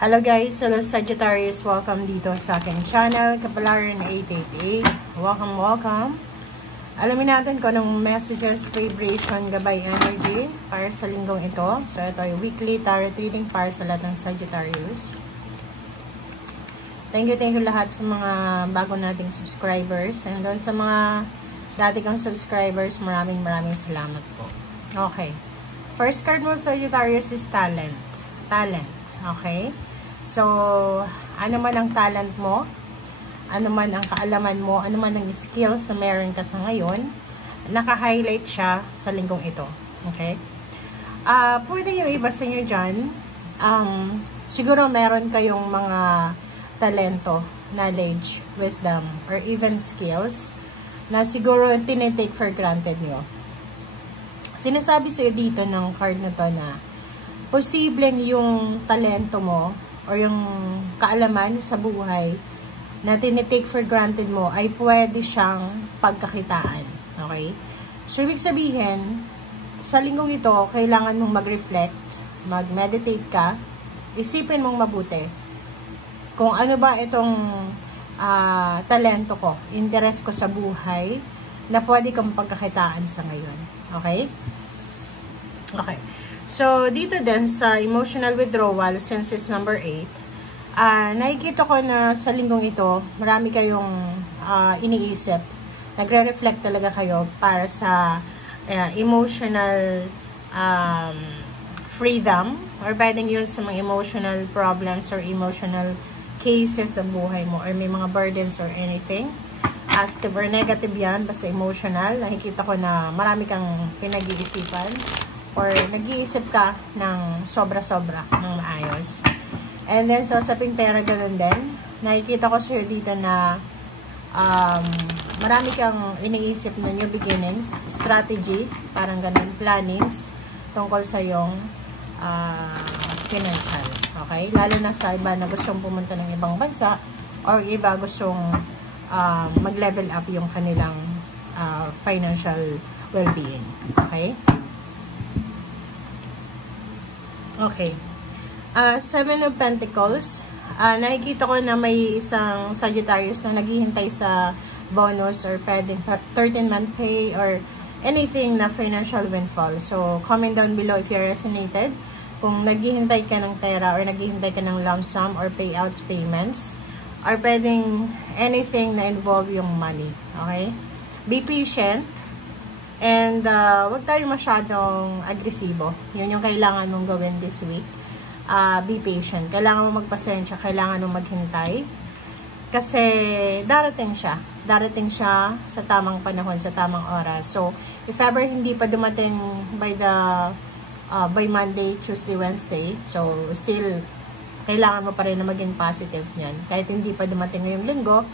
Hello guys, hello Sagittarius, welcome dito sa aking channel, Kapalaran 888. Welcome. Alamin natin kung anong messages, vibration, gabay, energy para sa linggong ito. So ito ay weekly tarot reading para sa lahat ng Sagittarius. Thank you lahat sa mga bago nating subscribers. And doon sa mga dati kong subscribers, maraming salamat po. Okay. First card mo Sagittarius is talent. Okay? So, ano man ang talent mo, ano man ang kaalaman mo, ano man ang skills na meron ka sa ngayon, naka-highlight siya sa linggong ito. Okay? Pwede yung iba sa inyo dyan, siguro meron kayong mga talento, knowledge, wisdom, or even skills na siguro tinitake for granted nyo. Sinasabi sa'yo dito ng card na to na posibleng yung talento mo o yung kaalaman sa buhay na tinitake for granted mo ay pwede siyang pagkakitaan. Okay? So, ibig sabihin, sa linggong ito, kailangan mong mag-reflect, mag-meditate ka, isipin mong mabuti kung ano ba itong talento ko, interest ko sa buhay na pwede kang pagkakitaan sa ngayon. Okay? Okay. So, dito din sa emotional withdrawal, since it's number 8, nakikita ko na sa linggong ito, marami kayong iniisip. Nagre-reflect talaga kayo para sa emotional freedom, or pwedeng yun sa mga emotional problems or emotional cases sa buhay mo, or may mga burdens or anything. Positive or negative yan, basta emotional. Nakikita ko na marami kang pinag-iisipan or nag-iisip ka ng sobra-sobra ng maayos. And then, sa usaping pera, ganun din. Nakikita ko sa'yo dito na marami kang iniisip na new beginnings, strategy, parang ganun, plannings, tungkol sa iyong financial. Okay? Lalo na sa iba na gustong pumunta ng ibang bansa or iba gustong mag-level up yung kanilang financial well-being. Okay? Okay. 7 of Pentacles. Nakikita ko na may isang Sagittarius na naghihintay sa bonus or pwedeng 13-month pay or anything na financial windfall. So, comment down below if you resonated. Kung naghihintay ka ng pera or naghihintay ka ng lump sum or payouts, payments, or pwedeng anything na involve yung money. Okay? Be patient. And, wag tayo masyadong agresibo. Yun yung kailangan mong gawin this week. Be patient. Kailangan mo magpasensya. Kailangan mo maghintay. Kasi, darating siya. Darating siya sa tamang panahon, sa tamang oras. So, if ever hindi pa dumating by Monday, Tuesday, Wednesday, so, still, kailangan mo pa rin na maging positive niyan. Kahit hindi pa dumating ngayong linggo,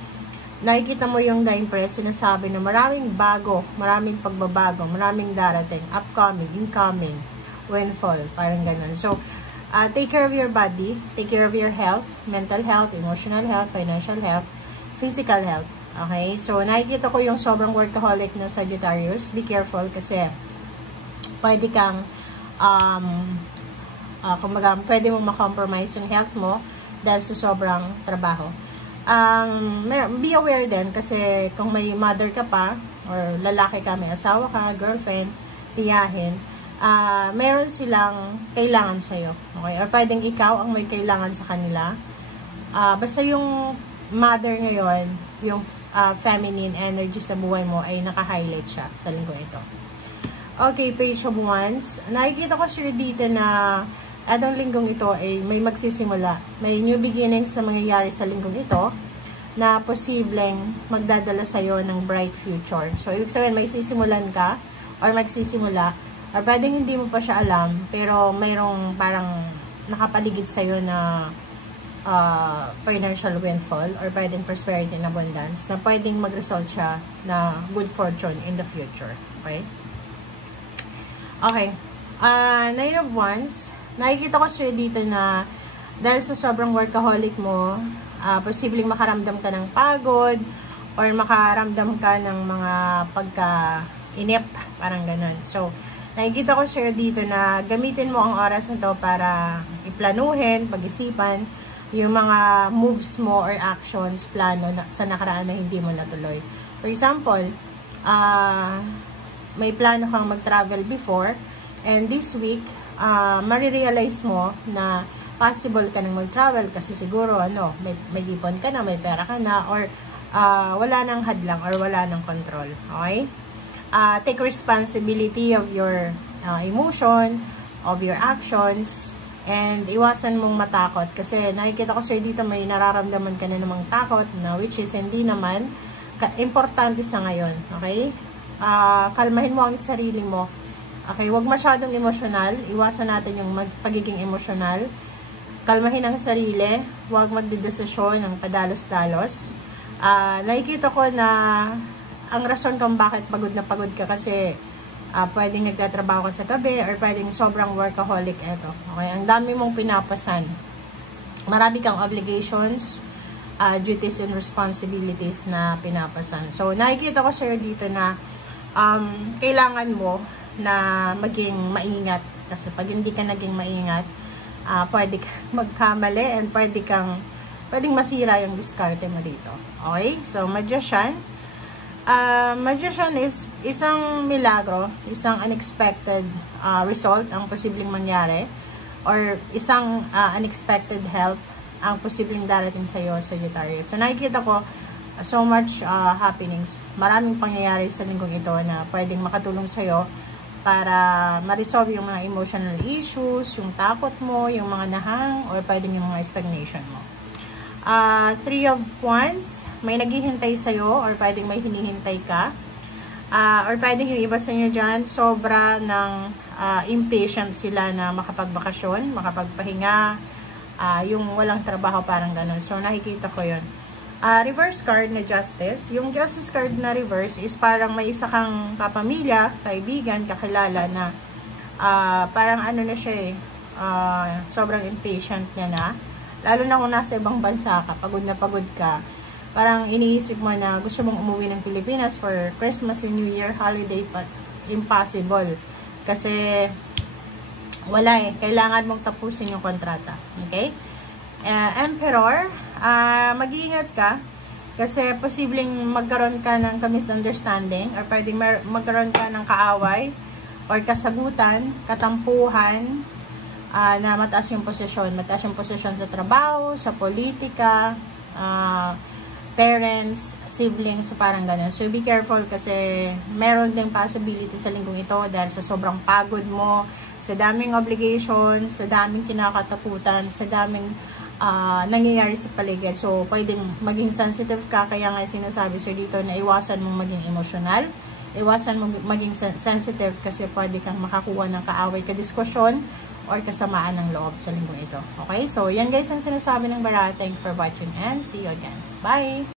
nakikita mo yung Nine Press, sinasabi na maraming bago, maraming pagbabago, maraming darating, upcoming, incoming, windfall, parang ganun. So, take care of your body, take care of your health, mental health, emotional health, financial health, physical health. Okay? So, nakikita ko yung sobrang workaholic na Sagittarius. Be careful kasi pwede kang kumbaga, pwede mong makompromise yung health mo dahil sa sobrang trabaho. Be aware din kasi kung may mother ka pa or lalaki ka, may asawa ka, girlfriend, tiyahin, meron silang kailangan sa'yo. Okay? Or pwedeng ikaw ang may kailangan sa kanila. Basta yung mother ngayon, yung feminine energy sa buhay mo ay naka-highlight siya sa linggo ito. Okay, Page of Wands. Nakikita ko sa'yo dito na atong linggong ito ay may magsisimula. May new beginnings na mangyayari sa linggong ito na posibleng magdadala sa'yo ng bright future. So, ibig sabihin, may sisimulan ka or magsisimula or pwedeng hindi mo pa siya alam pero mayroong parang nakapaligid sa'yo na financial windfall or pwedeng prosperity and abundance na pwedeng mag-result siya na good fortune in the future. Okay? Okay. Nine of Wands. Nakikita ko sa'yo dito na dahil sa sobrang workaholic mo, posibleng makaramdam ka ng pagod or makaramdam ka ng mga pagka-inip, parang ganun. So, Nakikita ko sa'yo dito na gamitin mo ang oras na to para iplanuhin, pag-isipan, yung mga moves mo or actions, plano sa nakaraan na hindi mo natuloy. For example, may plano kang mag-travel before, and this week, marirealize mo na possible ka nang mag-travel kasi siguro, may ipon ka na, may pera ka na, or wala nang hadlang or wala nang control. Okay? Take responsibility of your emotion, of your actions, and iwasan mong matakot. Kasi nakikita ko sa'yo dito may nararamdaman ka na namang takot, na which is hindi naman importante sa ngayon. Okay? Kalmahin mo ang sarili mo. Okay? Huwag masyadong emosyonal. Iwasan natin yung pagiging emosyonal. Kalmahin ang sarili. Huwag magdedesisyon ng padalos-dalos. Nakikita ko na ang rason kung bakit pagod na pagod ka kasi pwedeng nagtatrabaho ka sa gabi or pwedeng sobrang workaholic eto. Okay? Ang dami mong pinapasan. Marami kang obligations, duties and responsibilities na pinapasan. So, nakikita ko sa'yo dito na kailangan mo na maging maingat. Kasi pag hindi ka naging maingat, pwede kang magkamali and pwedeng masira yung diskarte mo dito. Okay? So, Magician. Magician is isang milagro, isang unexpected result ang posibleng mangyari, or isang unexpected help ang posibleng darating sa iyo, Sagittarius. So, nakikita ko so much happenings. Maraming pangyayari sa linggong ito na pwedeng makatulong sa iyo para ma-resolve yung mga emotional issues, yung takot mo, yung mga nahang, or pwedeng yung mga stagnation mo. Three of Wands, may naghihintay sa'yo, or pwedeng may hinihintay ka. Or pwedeng yung iba sa inyo dyan, sobra ng impatient sila na makapagbakasyon, makapagpahinga, yung walang trabaho, parang ganun. So, nakikita ko yun. Reverse card na Justice. Yung Justice card na reverse is parang may isa kang kapamilya, kaibigan, kakilala na parang ano na siya sobrang impatient niya na. Lalo na kung nasa ibang bansa ka, pagod na pagod ka, parang iniisip mo na gusto mong umuwi ng Pilipinas for Christmas and New Year holiday, but impossible. Kasi wala kailangan mong tapusin yung kontrata. Okay? Emperor, mag-iingat ka kasi posibleng magkaroon ka ng misunderstanding, or pwedeng magkaroon ka ng kaaway or kasagutan, katampuhan, na mataas yung posisyon sa trabaho, sa politika, parents, siblings, so parang ganun. So, be careful kasi meron ding possibility sa linggong ito dahil sa sobrang pagod mo, sa daming obligations, sa daming kinakatakutan, sa daming nangyayari sa paligid. So, pwedeng maging sensitive ka, kaya nga sinasabi sir dito na iwasan mong maging emotional, iwasan mong maging sensitive kasi pwede kang makakuha ng kaaway, kadiskusyon, or kasamaan ng loob sa linggong ito. Okay? So, yan guys ang sinasabi ng Barata. Thank you for watching and see you again. Bye!